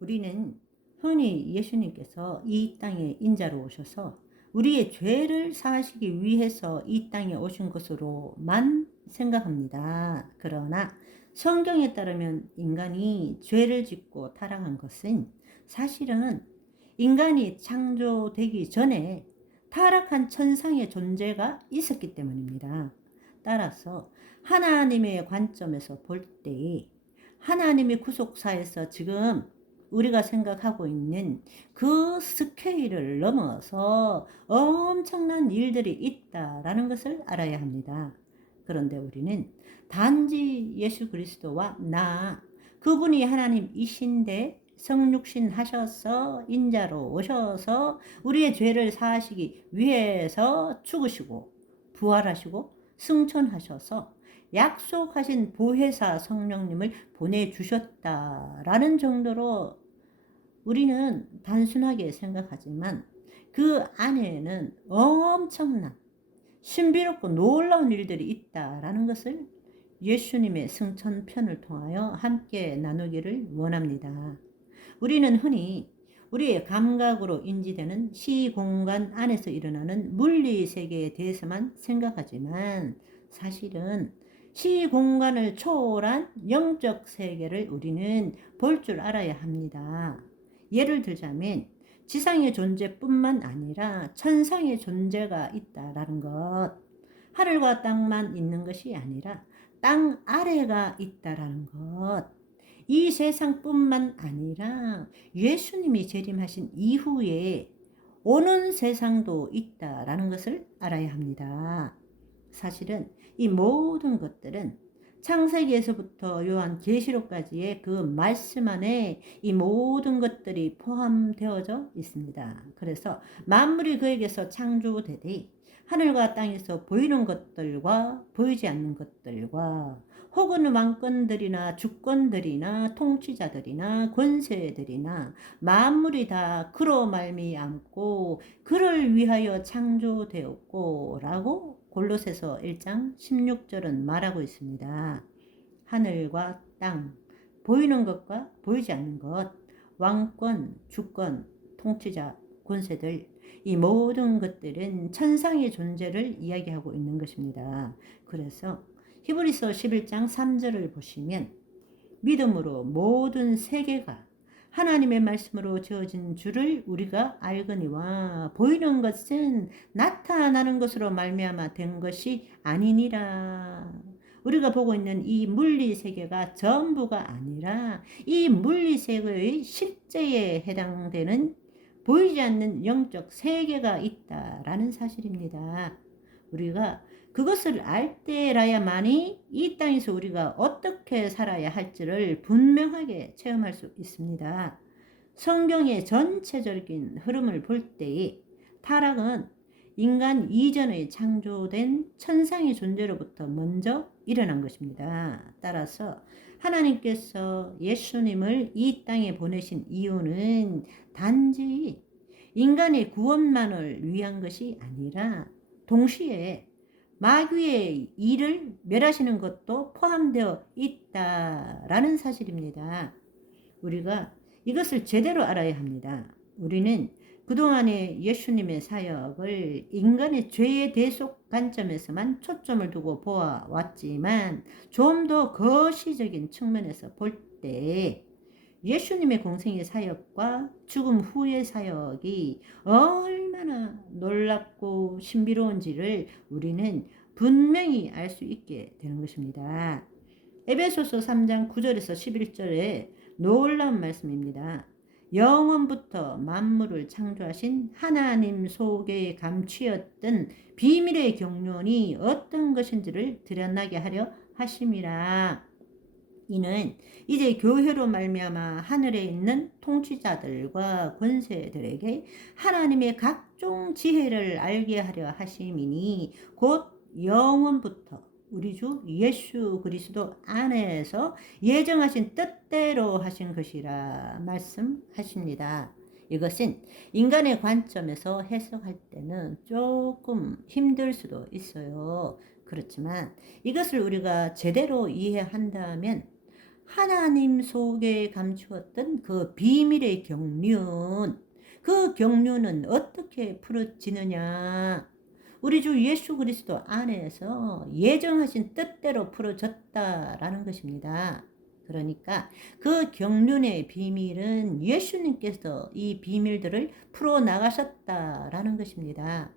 우리는 흔히 예수님께서 이 땅에 인자로 오셔서 우리의 죄를 사하시기 위해서 이 땅에 오신 것으로만 생각합니다. 그러나 성경에 따르면 인간이 죄를 짓고 타락한 것은 사실은 인간이 창조되기 전에 타락한 천상의 존재가 있었기 때문입니다. 따라서 하나님의 관점에서 볼 때 하나님의 구속사에서 지금 우리가 생각하고 있는 그 스케일을 넘어서 엄청난 일들이 있다라는 것을 알아야 합니다. 그런데 우리는 단지 예수 그리스도와 그분이 하나님이신데 성육신 하셔서 인자로 오셔서 우리의 죄를 사하시기 위해서 죽으시고 부활하시고 승천하셔서 약속하신 보혜사 성령님을 보내주셨다라는 정도로 우리는 단순하게 생각하지만 그 안에는 엄청난 신비롭고 놀라운 일들이 있다라는 것을 예수님의 승천편을 통하여 함께 나누기를 원합니다. 우리는 흔히 우리의 감각으로 인지되는 시공간 안에서 일어나는 물리 세계에 대해서만 생각하지만 사실은 시공간을 초월한 영적 세계를 우리는 볼 줄 알아야 합니다. 예를 들자면 지상의 존재뿐만 아니라 천상의 존재가 있다라는 것, 하늘과 땅만 있는 것이 아니라 땅 아래가 있다라는 것, 이 세상뿐만 아니라 예수님이 재림하신 이후에 오는 세상도 있다라는 것을 알아야 합니다. 사실은 이 모든 것들은 창세기에서부터 요한계시록까지의 그 말씀 안에 이 모든 것들이 포함되어져 있습니다. 그래서 만물이 그에게서 창조되되 하늘과 땅에서 보이는 것들과 보이지 않는 것들과 혹은 왕권들이나 주권들이나 통치자들이나 권세들이나 만물이 다 그로 말미암고 그를 위하여 창조되었고 라고 골로새서 1장 16절은 말하고 있습니다. 하늘과 땅, 보이는 것과 보이지 않는 것, 왕권, 주권, 통치자, 권세들, 이 모든 것들은 천상의 존재를 이야기하고 있는 것입니다. 그래서 히브리서 11장 3절을 보시면 믿음으로 모든 세계가 하나님의 말씀으로 지어진 줄을 우리가 알거니와 보이는 것은 나타나는 것으로 말미암아 된 것이 아니니라. 우리가 보고 있는 이 물리 세계가 전부가 아니라 이 물리 세계의 실제에 해당되는 보이지 않는 영적 세계가 있다라는 사실입니다. 우리가 그것을 알 때라야만이 이 땅에서 우리가 어떻게 살아야 할지를 분명하게 체험할 수 있습니다. 성경의 전체적인 흐름을 볼 때에 타락은 인간 이전에 창조된 천상의 존재로부터 먼저 일어난 것입니다. 따라서 하나님께서 예수님을 이 땅에 보내신 이유는 단지 인간의 구원만을 위한 것이 아니라 동시에 마귀의 일을 멸하시는 것도 포함되어 있다라는 사실입니다. 우리가 이것을 제대로 알아야 합니다. 우리는 그동안의 예수님의 사역을 인간의 죄의 대속 관점에서만 초점을 두고 보아왔지만 좀 더 거시적인 측면에서 볼 때 예수님의 공생의 사역과 죽음 후의 사역이 얼마나 놀랍고 신비로운지를 우리는 분명히 알 수 있게 되는 것입니다. 에베소서 3장 9절에서 11절에 놀라운 말씀입니다. 영원부터 만물을 창조하신 하나님 속에 감추었던 비밀의 경륜이 어떤 것인지를 드러나게 하려 하심이라. 이는 이제 교회로 말미암아 하늘에 있는 통치자들과 권세들에게 하나님의 각종 지혜를 알게 하려 하심이니 곧 영원부터 우리 주 예수 그리스도 안에서 예정하신 뜻대로 하신 것이라 말씀하십니다. 이것은 인간의 관점에서 해석할 때는 조금 힘들 수도 있어요. 그렇지만 이것을 우리가 제대로 이해한다면 하나님 속에 감추었던 그 비밀의 경륜, 그 경륜은 어떻게 풀어지느냐? 우리 주 예수 그리스도 안에서 예정하신 뜻대로 풀어졌다라는 것입니다. 그러니까 그 경륜의 비밀은 예수님께서 이 비밀들을 풀어나가셨다라는 것입니다.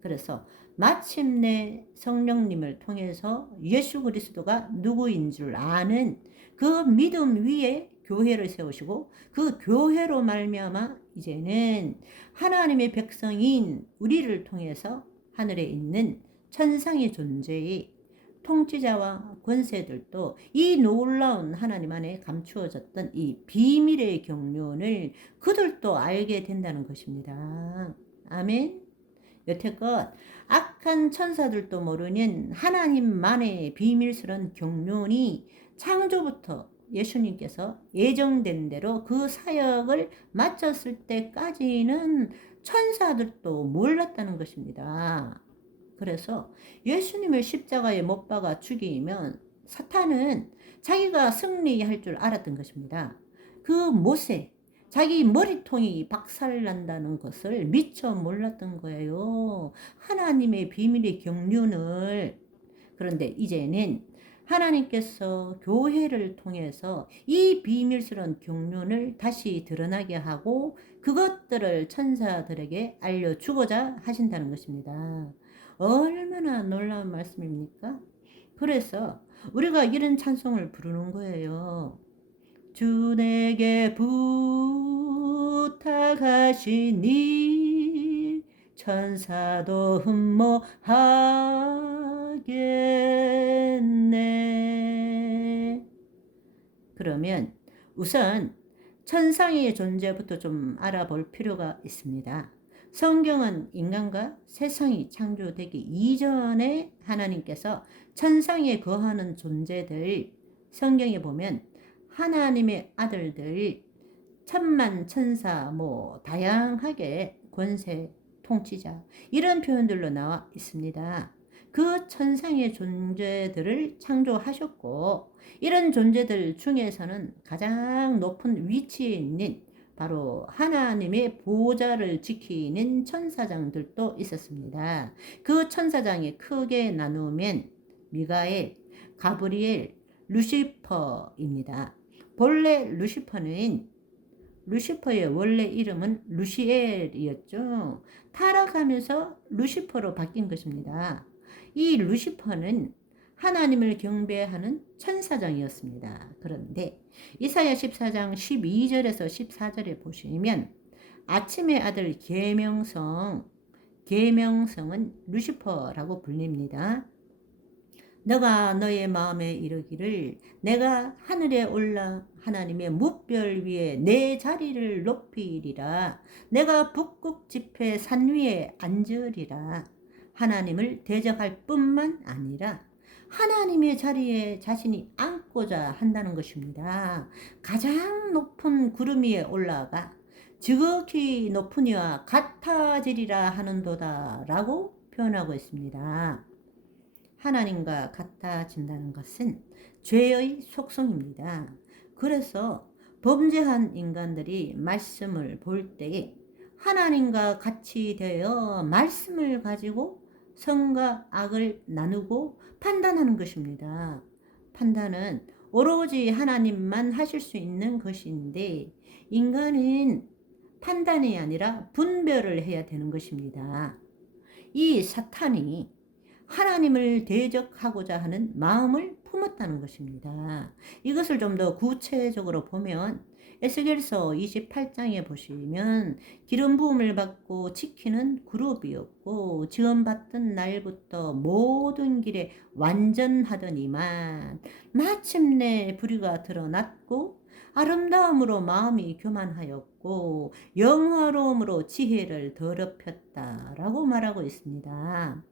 그래서 마침내 성령님을 통해서 예수 그리스도가 누구인 줄 아는 그 믿음 위에 교회를 세우시고, 그 교회로 말미암아 이제는 하나님의 백성인 우리를 통해서 하늘에 있는 천상의 존재의 통치자와 권세들도 이 놀라운 하나님 안에 감추어졌던 이 비밀의 경륜을 그들도 알게 된다는 것입니다. 아멘. 여태껏 악한 천사들도 모르는 하나님만의 비밀스러운 경륜이 창조부터 예수님께서 예정된 대로 그 사역을 마쳤을 때까지는 천사들도 몰랐다는 것입니다. 그래서 예수님을 십자가에 못 박아 죽이면 사탄은 자기가 승리할 줄 알았던 것입니다. 그 못에 자기 머리통이 박살난다는 것을 미처 몰랐던 거예요. 하나님의 비밀의 경륜을. 그런데 이제는 하나님께서 교회를 통해서 이 비밀스러운 경륜을 다시 드러나게 하고 그것들을 천사들에게 알려주고자 하신다는 것입니다. 얼마나 놀라운 말씀입니까? 그래서 우리가 이런 찬송을 부르는 거예요. 주 내게 부탁하시니 천사도 흠모하겠네. 그러면 우선 천상의 존재부터 좀 알아볼 필요가 있습니다. 성경은 인간과 세상이 창조되기 이전에 하나님께서 천상에 거하는 존재들, 성경에 보면 하나님의 아들들, 천만 천사, 다양하게 권세, 통치자, 이런 표현들로 나와 있습니다. 그 천상의 존재들을 창조하셨고, 이런 존재들 중에서는 가장 높은 위치에 있는 바로 하나님의 보좌를 지키는 천사장들도 있었습니다. 그 천사장이 크게 나누면 미가엘, 가브리엘, 루시퍼입니다. 본래 루시퍼의 원래 이름은 루시엘이었죠. 타락하면서 루시퍼로 바뀐 것입니다. 이 루시퍼는 하나님을 경배하는 천사장이었습니다. 그런데 이사야 14장 12절에서 14절에 보시면 아침의 아들 계명성은 루시퍼라고 불립니다. 너가 너의 마음에 이르기를 내가 하늘에 올라 하나님의 뭇별 위에 내 자리를 높이리라. 내가 북극 지폐 산 위에 앉으리라. 하나님을 대적할 뿐만 아니라 하나님의 자리에 자신이 앉고자 한다는 것입니다. 가장 높은 구름 위에 올라가 지극히 높은 이와 같아지리라 하는도다 라고 표현하고 있습니다. 하나님과 같아진다는 것은 죄의 속성입니다. 그래서 범죄한 인간들이 말씀을 볼 때에 하나님과 같이 되어 말씀을 가지고 선과 악을 나누고 판단하는 것입니다. 판단은 오로지 하나님만 하실 수 있는 것인데 인간은 판단이 아니라 분별을 해야 되는 것입니다. 이 사탄이 하나님을 대적하고자 하는 마음을 품었다는 것입니다. 이것을 좀 더 구체적으로 보면 에스겔서 28장에 보시면 기름 부음을 받고 지키는 그룹이었고 지원받던 날부터 모든 길에 완전하더니만 마침내 불의가 드러났고 아름다움으로 마음이 교만하였고 영화로움으로 지혜를 더럽혔다라고 말하고 있습니다.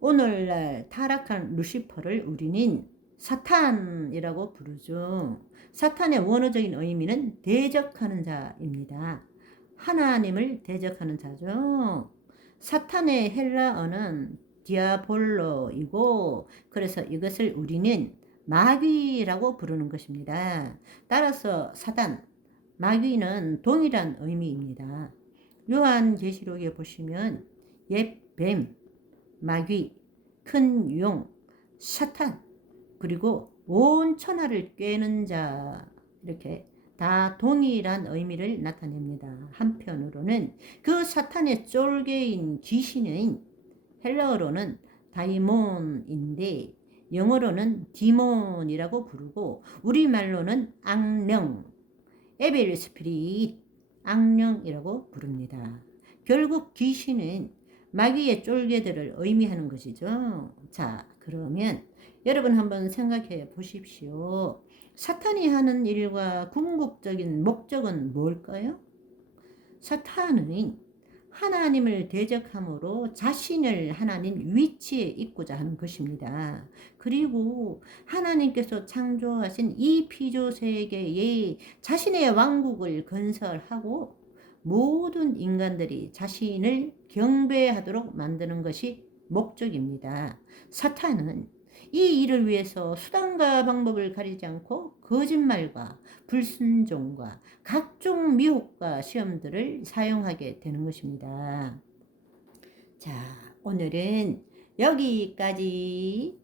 오늘날 타락한 루시퍼를 우리는 사탄이라고 부르죠. 사탄의 원어적인 의미는 대적하는 자입니다. 하나님을 대적하는 자죠. 사탄의 헬라어는 디아볼로이고 그래서 이것을 우리는 마귀라고 부르는 것입니다. 따라서 사단, 마귀는 동일한 의미입니다. 요한계시록에 보시면 옛 뱀, 마귀, 큰 용, 사탄, 그리고 온 천하를 꿰는 자, 이렇게 다 동일한 의미를 나타냅니다. 한편으로는 그 사탄의 쫄개인 귀신인 헬라어로는 다이몬인데 영어로는 디몬이라고 부르고 우리말로는 악령, 에벨 스피릿, 악령이라고 부릅니다. 결국 귀신은 마귀의 쫄개들을 의미하는 것이죠. 자, 그러면 여러분 한번 생각해 보십시오. 사탄이 하는 일과 궁극적인 목적은 뭘까요? 사탄은 하나님을 대적함으로 자신을 하나님 위치에 있고자 하는 것입니다. 그리고 하나님께서 창조하신 이 피조세계에 자신의 왕국을 건설하고 모든 인간들이 자신을 경배하도록 만드는 것이 목적입니다. 사탄은 이 일을 위해서 수단과 방법을 가리지 않고 거짓말과 불순종과 각종 미혹과 시험들을 사용하게 되는 것입니다. 자, 오늘은 여기까지.